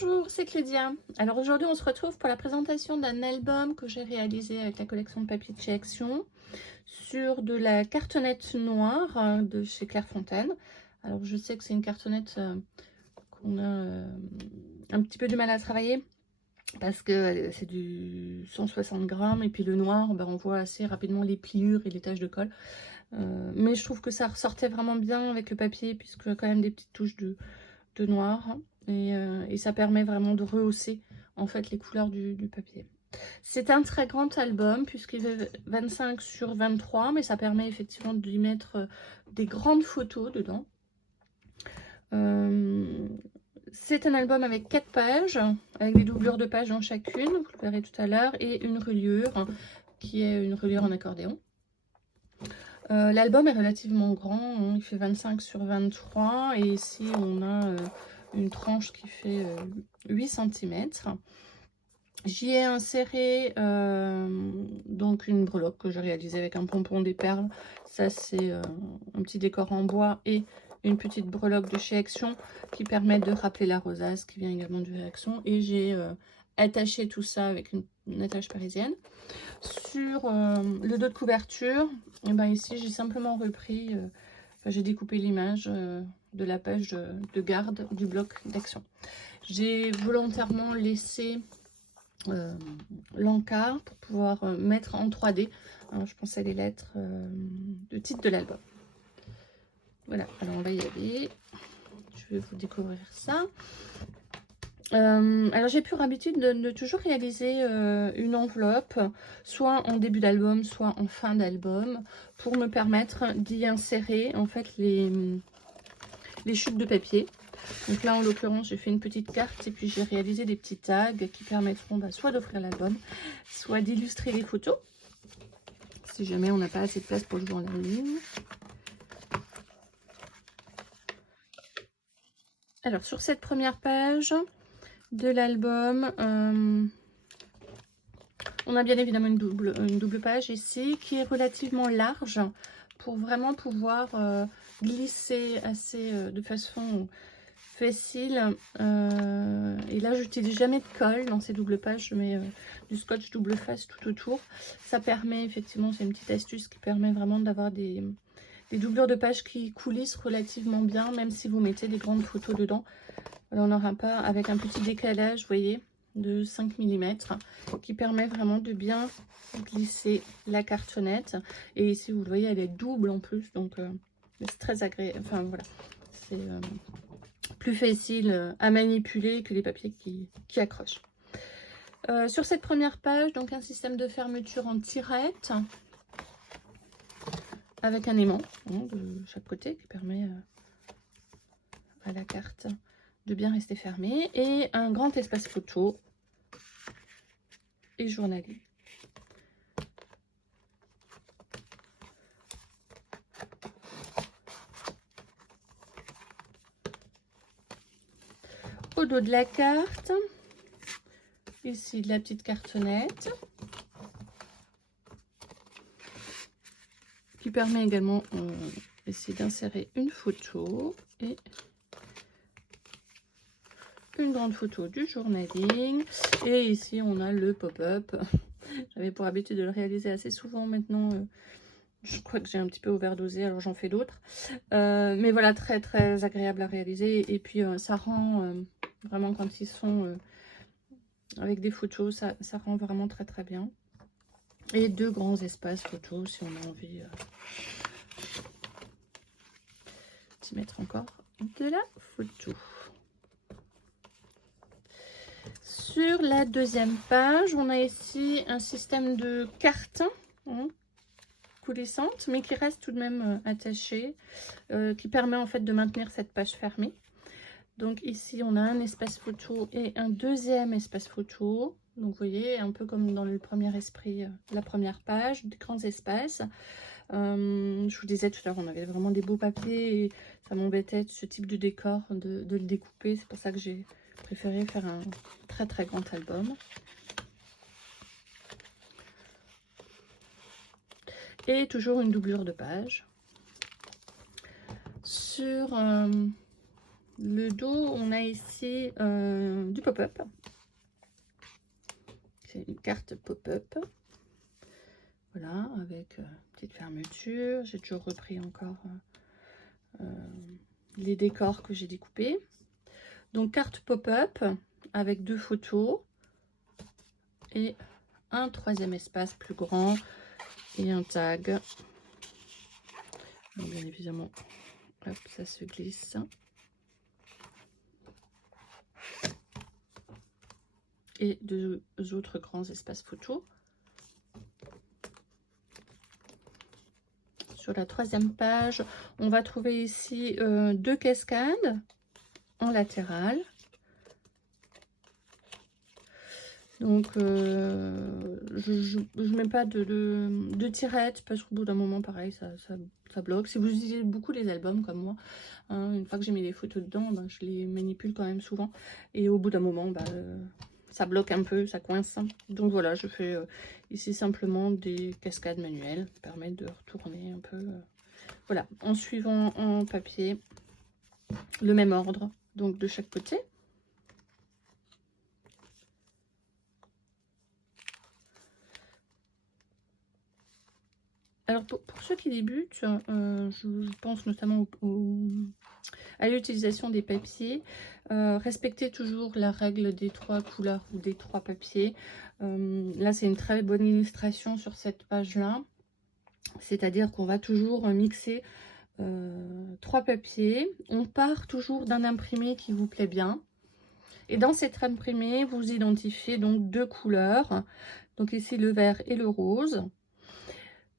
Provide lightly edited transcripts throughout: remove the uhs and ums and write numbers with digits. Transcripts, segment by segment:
Bonjour, c'est Clédia. Alors aujourd'hui, on se retrouve pour la présentation d'un album que j'ai réalisé avec la collection de papier de chez Action sur de la cartonnette noire de chez Clairefontaine. Alors je sais que c'est une cartonnette qu'on a un petit peu du mal à travailler parce que c'est du 160 grammes et puis le noir, on voit assez rapidement les pliures et les taches de colle. Mais je trouve que ça ressortait vraiment bien avec le papier puisqu'il y a quand même des petites touches de noir et ça permet vraiment de rehausser en fait les couleurs du papier. C'est un très grand album puisqu'il est 25 sur 23, mais ça permet effectivement d'y mettre des grandes photos dedans. C'est un album avec 4 pages, avec des doublures de pages dans chacune, vous le verrez tout à l'heure, et une reliure qui est une reliure en accordéon. L'album est relativement grand, hein, il fait 25 sur 23 et ici on a une tranche qui fait 8 cm. J'y ai inséré donc une breloque que j'ai réalisée avec un pompon des perles. Ça c'est un petit décor en bois et une petite breloque de chez Action qui permet de rappeler la rosace qui vient également de Action. Et j'ai attaché tout ça avec une attache parisienne. Sur le dos de couverture, et ici j'ai simplement repris, j'ai découpé l'image de la page de garde du bloc d'Action. J'ai volontairement laissé l'encart pour pouvoir mettre en 3D. Alors, je pensais les lettres de titre de l'album. Voilà, alors on va y aller. Je vais vous découvrir ça. Alors j'ai pour habitude de toujours réaliser une enveloppe, soit en début d'album, soit en fin d'album, pour me permettre d'y insérer en fait les chutes de papier. Donc là en l'occurrence j'ai fait une petite carte et puis j'ai réalisé des petits tags qui permettront soit d'offrir l'album, soit d'illustrer les photos, si jamais on n'a pas assez de place pour le jouer en ligne. Alors sur cette première page de l'album, on a bien évidemment une double page ici qui est relativement large pour vraiment pouvoir glisser assez de façon facile. Et là, j'utilise jamais de colle dans ces doubles pages, je mets du scotch double face tout autour. Ça permet effectivement, c'est une petite astuce qui permet vraiment d'avoir des doublures de pages qui coulissent relativement bien, même si vous mettez des grandes photos dedans. On n'aura pas avec un petit décalage, vous voyez, de 5 mm qui permet vraiment de bien glisser la cartonnette. Et ici vous le voyez, elle est double en plus, donc c'est très agréable. Enfin voilà, c'est plus facile à manipuler que les papiers qui accrochent. Sur cette première page, donc un système de fermeture en tirette avec un aimant de chaque côté qui permet à la carte de bien rester fermée, et un grand espace photo et journalier. Au dos de la carte, ici la petite cartonnette qui permet également essayer d'insérer une photo et une grande photo du journaling. Et ici on a le pop-up. J'avais pour habitude de le réaliser assez souvent, maintenant je crois que j'ai un petit peu overdosé, alors j'en fais d'autres. Mais voilà, très très agréable à réaliser. Et puis ça rend vraiment, quand ils sont avec des photos, ça rend vraiment très très bien. Et deux grands espaces photos si on a envie d'y mettre encore de la photo. Sur la deuxième page, on a ici un système de cartes coulissantes, mais qui reste tout de même attaché, qui permet en fait de maintenir cette page fermée. Donc ici, on a un espace photo et un deuxième espace photo. Donc vous voyez, un peu comme dans le premier esprit, la première page, des grands espaces. Je vous disais tout à l'heure, on avait vraiment des beaux papiers et ça m'embêtait ce type de décor de le découper. C'est pour ça que j'ai préféré faire un très très grand album. Et toujours une doublure de page. Sur Le dos, on a ici du pop-up. C'est une carte pop-up. Voilà, avec petite fermeture. J'ai toujours repris encore les décors que j'ai découpés. Donc carte pop-up avec 2 photos et un 3e espace plus grand et un tag. Donc, bien évidemment, hop, ça se glisse. Et 2 autres grands espaces photos. Sur la 3e page, on va trouver ici 2 cascades en latéral. Donc, je ne mets pas de tirette parce qu'au bout d'un moment, pareil, ça bloque. Si vous utilisez beaucoup les albums comme moi, hein, une fois que j'ai mis les photos dedans, ben, je les manipule quand même souvent. Et au bout d'un moment, ça bloque un peu, ça coince. Donc voilà, je fais ici simplement des cascades manuelles qui permettent de retourner un peu. Voilà, en suivant en papier le même ordre, donc de chaque côté. Alors pour ceux qui débutent, je pense notamment à l'utilisation des papiers. Respectez toujours la règle des 3 couleurs ou des 3 papiers. Là, c'est une très bonne illustration sur cette page-là. C'est-à-dire qu'on va toujours mixer 3 papiers. On part toujours d'un imprimé qui vous plaît bien. Et dans cet imprimé, vous identifiez donc 2 couleurs. Donc ici, le vert et le rose.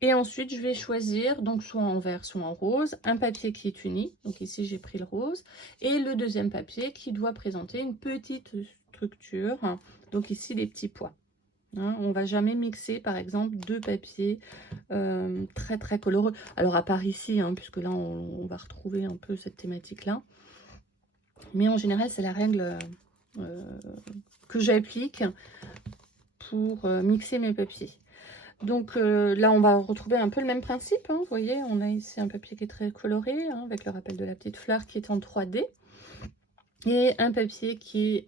Et ensuite, je vais choisir, donc soit en vert, soit en rose, un papier qui est uni. Donc ici, j'ai pris le rose. Et le 2e papier qui doit présenter une petite structure. Donc ici, les petits pois. Hein, on ne va jamais mixer, par exemple, 2 papiers très, très colorés. Alors, à part ici, hein, puisque là, on va retrouver un peu cette thématique-là. Mais en général, c'est la règle que j'applique pour mixer mes papiers. Donc là, on va retrouver un peu le même principe. Hein. Vous voyez, on a ici un papier qui est très coloré, hein, avec le rappel de la petite fleur qui est en 3D. Et un papier qui est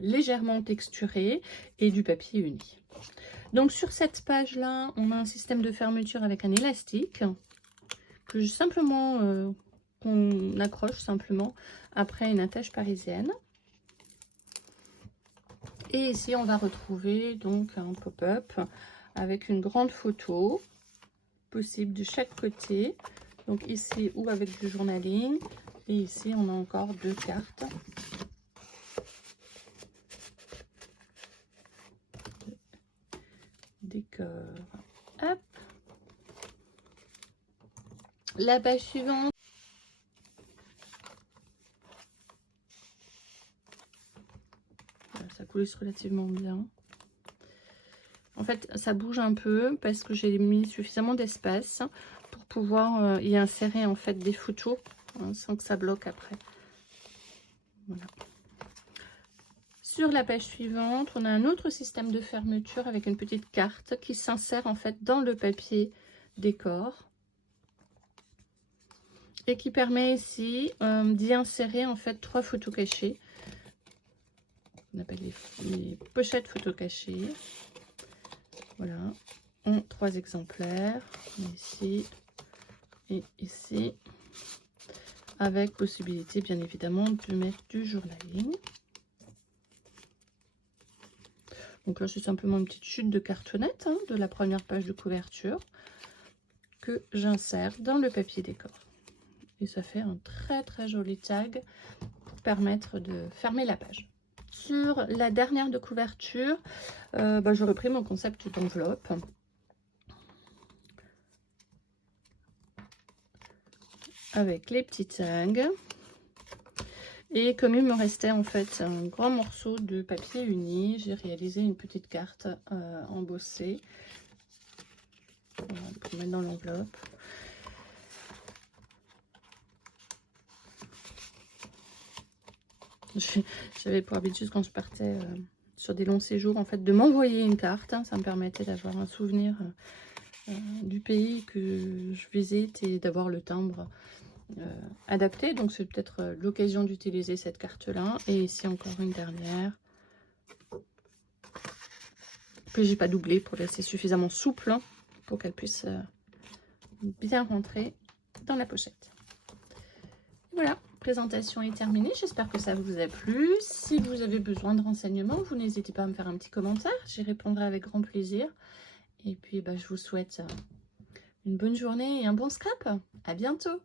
légèrement texturé et du papier uni. Donc sur cette page-là, on a un système de fermeture avec un élastique que qu'on accroche simplement après une attache parisienne. Et ici, on va retrouver donc un pop-up avec une grande photo possible de chaque côté. Donc ici, ou avec du journaling. Et ici, on a encore 2 cartes. Décor. Hop. La page suivante. Ça coulisse relativement bien. En fait, ça bouge un peu parce que j'ai mis suffisamment d'espace pour pouvoir y insérer en fait des photos hein, sans que ça bloque après. Voilà. Sur la page suivante, on a un autre système de fermeture avec une petite carte qui s'insère en fait dans le papier décor et qui permet ici d'y insérer en fait 3 photos cachées. On appelle les pochettes photos cachées. Voilà, en 3 exemplaires, ici et ici, avec possibilité bien évidemment de mettre du journaling. Donc là, c'est simplement une petite chute de cartonnette hein, de la première page de couverture que j'insère dans le papier décor. Et ça fait un très très joli tag pour permettre de fermer la page. Sur la dernière de couverture, j'ai repris mon concept d'enveloppe. Avec les petits tags. Et comme il me restait en fait un grand morceau de papier uni, j'ai réalisé une petite carte embossée. Voilà, pour mettre dans l'enveloppe. J'avais pour habitude quand je partais sur des longs séjours en fait de m'envoyer une carte. Hein, ça me permettait d'avoir un souvenir du pays que je visite et d'avoir le timbre adapté. Donc c'est peut-être l'occasion d'utiliser cette carte-là. Et ici encore une dernière. Puis j'ai pas doublé pour laisser suffisamment souple hein, pour qu'elle puisse bien rentrer dans la pochette. Voilà, présentation est terminée. J'espère que ça vous a plu. Si vous avez besoin de renseignements, vous n'hésitez pas à me faire un petit commentaire. J'y répondrai avec grand plaisir. Et puis je vous souhaite une bonne journée et un bon scrap. À bientôt.